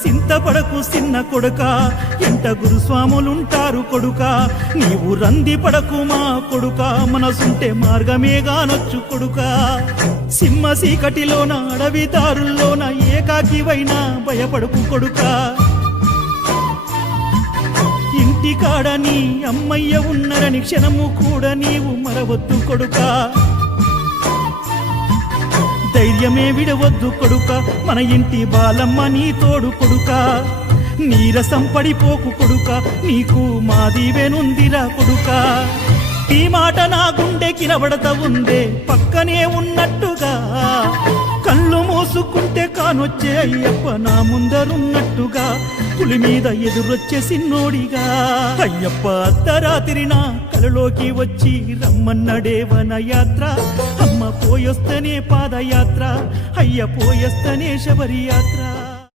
సింతపడకు చిన్న కొడుక, ఎంట గురుస్వాములుంటారు కొడుక. నీవు రంది పడకు మా కొడుక, మనసుంటే మార్గమేగానొచ్చు కొడుక. సింహ సీకటిలోన అడవి దారుల్లోన ఏకాకివైనా భయపడకు కొడుక. ఇంటికాడ నీ అమ్మయ్య ఉన్నరని క్షణము కూడా నీవు మరవద్దు కొడుక. ధైర్యమే విడవద్దు కొడుక, మన ఇంటి బాలమ్మ నీ తోడు కొడుక. నీరసం పడిపోకు కొడుక, నీకు మా దీవెనుందిరా కొడుక. ఈ మాట నా గుండెకి నబడత ఉందే పక్కనే ఉన్నట్టుగా, కళ్ళు మూసుకుంటే కానొచ్చే అయ్యప్ప నా ముందరున్నట్టుగా, పులి మీద ఎదురొచ్చే సిన్నోడిగా. అయ్యప్ప అర్ధరాత్రి నా కలలోకి వచ్చి రమ్మన్నడే వనయాత్ర. అమ్మ పోయొస్తనే పాదయాత్ర, అయ్య పోయొస్తనే శబరి యాత్ర.